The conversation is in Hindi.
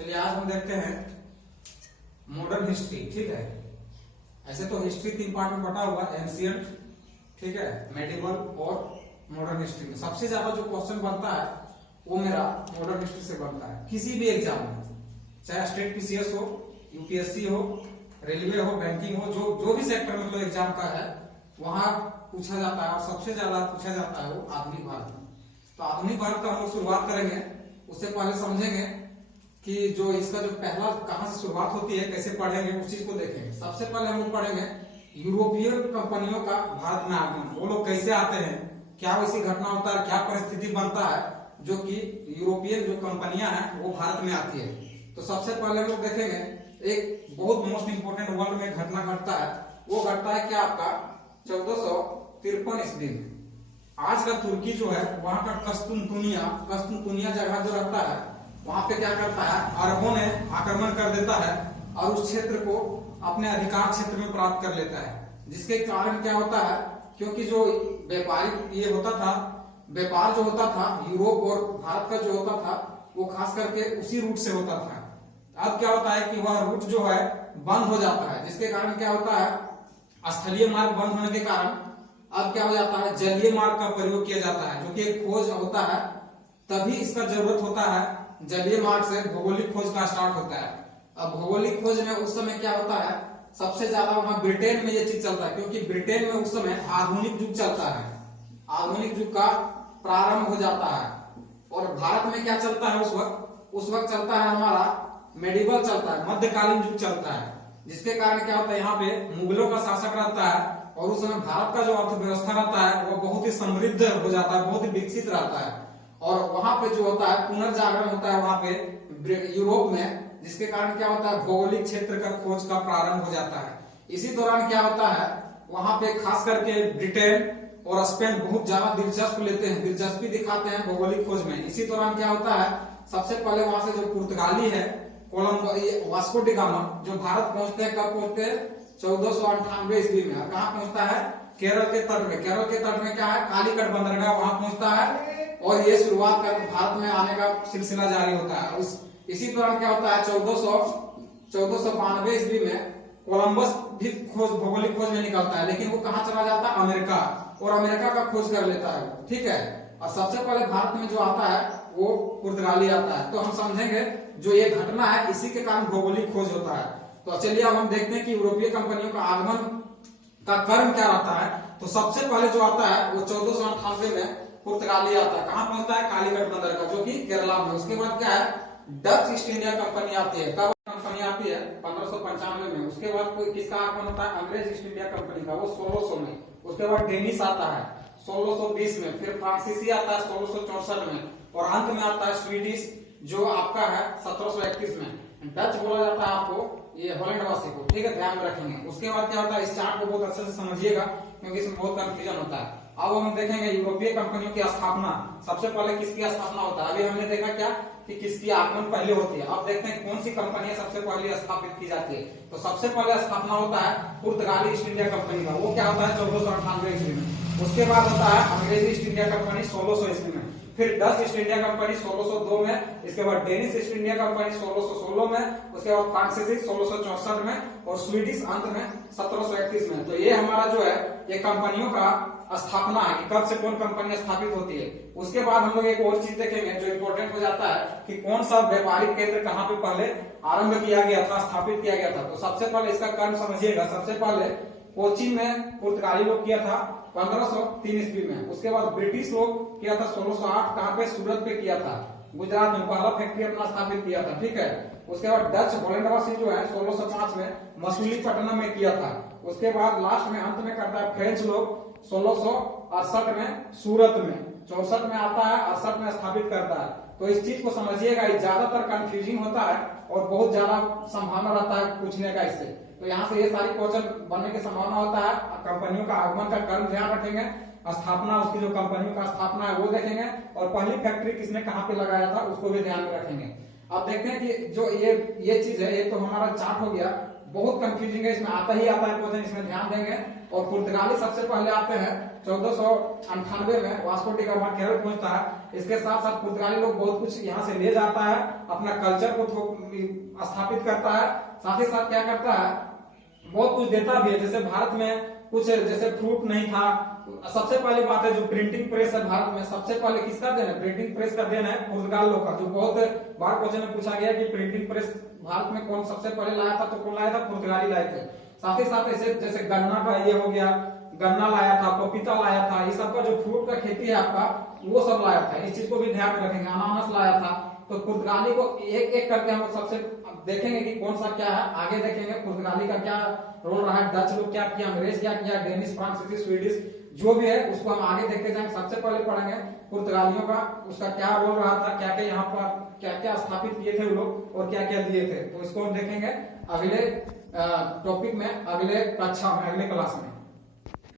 चलिए आज हम देखते हैं मॉडर्न हिस्ट्री। ठीक है, ऐसे तो हिस्ट्री 3 पार्ट में बटा हुआ, एंशिएंट, ठीक है, मेडिवल और मॉडर्न हिस्ट्री में सबसे ज्यादा जो क्वेश्चन बनता है वो मेरा मॉडर्न हिस्ट्री से बनता है। किसी भी एग्जाम में, चाहे स्टेट पीसीएस हो, यूपीएससी हो, रेलवे हो, बैंकिंग हो, जो भी सेक्टर में मतलब एग्जाम का है वहां पूछा जाता है और सबसे ज्यादा पूछा जाता है वो आधुनिक भारत में। तो आधुनिक भारत का हम लोग शुरुआत करेंगे, उससे पहले समझेंगे कि जो इसका जो पहला कहां से शुरुआत होती है, कैसे पढ़ेंगे, उस चीज को देखेंगे। सबसे पहले हम लोग पढ़ेंगे यूरोपीय कंपनियों का भारत में आगमन। वो लोग कैसे आते हैं, क्या वैसी घटना होता है, क्या परिस्थिति बनता है जो कि यूरोपियन जो कंपनियां हैं वो भारत में आती है। तो सबसे पहले हम लोग देखेंगे एक बहुत मोस्ट इंपोर्टेंट वर्ल्ड में घटना घटता है। वो घटता है क्या आपका 1453 ईस्वी में। आज का तुर्की जो है वहां का कस्तुनतुनिया जगह जो रहता है वहां पे क्या करता है, अरबों ने आक्रमण कर देता है और उस क्षेत्र को अपने अधिकार क्षेत्र में प्राप्त कर लेता है। जिसके कारण क्या होता है, क्योंकि जो व्यापारिक ये होता था, व्यापार जो होता था यूरोप और भारत का जो होता था वो खास करके उसी रूट से होता था। अब क्या होता है कि वह रूट जो है बंद हो जाता है, जिसके कारण क्या होता है, स्थलीय मार्ग बंद होने के कारण अब क्या हो जाता है, जलीय मार्ग का प्रयोग किया जाता है, जो कि एक खोज होता है। तभी इसका जरूरत होता है, जलीय मार्ग से भौगोलिक खोज का स्टार्ट होता है। अब भौगोलिक खोज में उस समय क्या होता है, सबसे ज्यादा वहां ब्रिटेन में ये चीज चलता है, क्योंकि ब्रिटेन में उस समय आधुनिक युग चलता है, आधुनिक युग का प्रारंभ हो जाता है। और भारत में क्या चलता है उस वक्त चलता है हमारा मेडिवल चलता है, मध्यकालीन युग चलता है। जिसके कारण क्या होता है, यहाँ पे मुगलों का शासक रहता है और उस समय भारत का जो अर्थव्यवस्था रहता है वो बहुत ही समृद्ध हो जाता है, बहुत ही विकसित रहता है। और वहां पे जो होता है पुनर्जागरण होता है वहां पे यूरोप में, जिसके कारण क्या होता है, भौगोलिक क्षेत्र का खोज का प्रारंभ हो जाता है। इसी दौरान क्या होता है, वहां पे खास करके ब्रिटेन और स्पेन बहुत ज्यादा दिलचस्पी दिखाते हैं भौगोलिक खोज में। इसी दौरान क्या होता है, सबसे पहले वहां से जो पुर्तगाली है कोलंबो, वास्को डी गामा, जो भारत पहुंचते हैं, कब पहुंचते हैं, 1498 ईस्वी में। कहाँ पहुंचता है, केरल के तट में। केरल के तट में क्या है, कालीकट बंदरगाह, वहां पहुंचता है और ये शुरुआत कर भारत में आने का सिलसिला जारी होता है। इसी दौरान क्या होता है, 1492 ईस्वी में कोलंबस भी भौगोलिक खोज में निकलता है, लेकिन वो कहाँ चला जाता है, अमेरिका, और अमेरिका का खोज कर लेता है, ठीक है। और सबसे पहले भारत में जो आता है वो पुर्तगाली आता है। तो हम समझेंगे जो ये घटना है इसी के कारण भौगोलिक खोज होता है। तो चलिए अब हम देखते हैं कि यूरोपीय कंपनियों का आगमन का क्रम क्या रहता है। तो सबसे पहले जो आता है वो 1498 में पुर्तगाली आता है। कहाँ पहुंचता है, कालीकट बंदरगाह, जो कि केरला में। उसके बाद क्या है, डच ईस्ट इंडिया कंपनी आती है। कब कंपनी आती है, 1595 में। उसके बाद कोई किसका आगमन होता है, अंग्रेज ईस्ट इंडिया कंपनी का, वो 1600 में। उसके बाद डेनिश आता है 1620 में, फिर फ्रांसीसी आता है 1664 में, और अंत में आता है स्वीडिश जो आपका है 1731 में। डच बोला जाता है आपको ये हॉलैंड वासी को, ठीक है, ध्यान में रखेंगे। उसके बाद क्या होता है, इस चार्ट को बहुत अच्छे से समझिएगा क्योंकि इसमें बहुत कंफ्यूजन होता है। अब हम देखेंगे यूरोपीय कंपनियों की स्थापना। सबसे पहले किसकी स्थापना होता है, अभी हमने देखा क्या कि किसकी आगमन पहले होती है। अब देखते हैं कौन सी कंपनियां सबसे पहले स्थापित की जाती है। तो सबसे पहले स्थापना होता है पुर्तगाली ईस्ट इंडिया कंपनी का, वो क्या होता है 1498 ईस्वी में। उसके बाद होता है अंग्रेजी ईस्ट इंडिया कंपनी 1600 ईस्वी में, फिर डच ईस्ट इंडिया कंपनी 1602 में, इसके बाद डेनिश ईस्ट इंडिया कंपनी 1616 में, उसके बाद फ्रांसीसी 1664 में, और स्वीडिश अंत में 1731 में। तो ये हमारा जो है ये कंपनियों का स्थापना है कि कब से कौन कंपनी स्थापित होती है। उसके बाद हम लोग एक और चीज देखेंगे जो इंपॉर्टेंट हो जाता है कि कौन सा व्यापारिक केंद्र कहाँ पे पहले आरंभ किया गया था, स्थापित किया गया था। तो सबसे पहले इसका क्रम समझिएगा। सबसे पहले कोची में पुर्तगाली लोग किया था 1503 ईस्वी में। उसके बाद ब्रिटिश लोग किया था 1608, कहाँ पे, सूरत पे किया था, गुजरात में पहला फैक्ट्री अपना स्थापित किया था, ठीक है। उसके बाद डच हॉलैंडवासी जो है 1605 में मसूलीपट्टनम में किया था। उसके बाद लास्ट में अंत में करता है फ्रेंच लोग 1668 में सूरत में, 64 में आता है, 68 में स्थापित करता है। तो इस चीज को समझिएगा, ज्यादातर कंफ्यूजिंग होता है और बहुत ज्यादा संभावना रहता है पूछने का इससे। तो यहाँ से ये सारी क्वेश्चन बनने की संभावना होता है। कंपनियों का आगमन का क्रम ध्यान रखेंगे, स्थापना, उसकी जो कंपनियों का स्थापना है वो देखेंगे, और पहली फैक्ट्री किसने कहाँ पे लगाया था उसको भी ध्यान में रखेंगे। अब देखते हैं कि जो ये चीज है, ये तो हमारा चार्ट हो गया बहुत कंफ्यूजिंग है, इसमें आता ही आता है क्वेश्चन, इसमें ध्यान देंगे। और पुर्तगाली सबसे पहले आते हैं 1498 में, वास्को डी गामा केरल पहुंचता है। इसके साथ साथ पुर्तगाली लोग बहुत कुछ यहाँ से ले जाता है, अपना कल्चर को स्थापित करता है, साथ ही साथ क्या करता है, बहुत कुछ देता भी है। जैसे भारत में कुछ जैसे फ्रूट नहीं था, सबसे पहली बात है जो प्रिंटिंग प्रेस है भारत में, सबसे पहले किसका देन है, प्रिंटिंग प्रेस का देन है पुर्तगाल लोग का, जो बहुत बार क्वेश्चन में पूछा गया कि प्रिंटिंग प्रेस भारत में कौन सबसे पहले लाया था, तो कौन लाया था, पुर्तगाली लाए थे। साथ ही साथ ऐसे जैसे गन्ना का ये हो गया, गन्ना लाया था, पपीता लाया था, ये सब का जो फ्रूट का खेती है आपका, वो सब लाया था। इस चीज को भी ध्यान में रखेंगे। अनानास लाया था। तो पुर्तगाली को एक एक करके हम सबसे देखेंगे कि कौन सा क्या है, आगे देखेंगे पुर्तगाली का क्या रोल रहा है, डच लोग क्या किया, अंग्रेज क्या किया, डेनिश, फ्रांसीसी, स्वीडिश जो भी है उसको हम आगे देखते जाएंगे। सबसे पहले पढ़ेंगे पुर्तगालियों का, उसका क्या रोल रहा था, क्या क्या यहाँ पर क्या क्या स्थापित किए थे वो लोग और क्या क्या दिए थे, तो इसको हम देखेंगे अगले टॉपिक में, अगले कक्षा में, अगले क्लास में।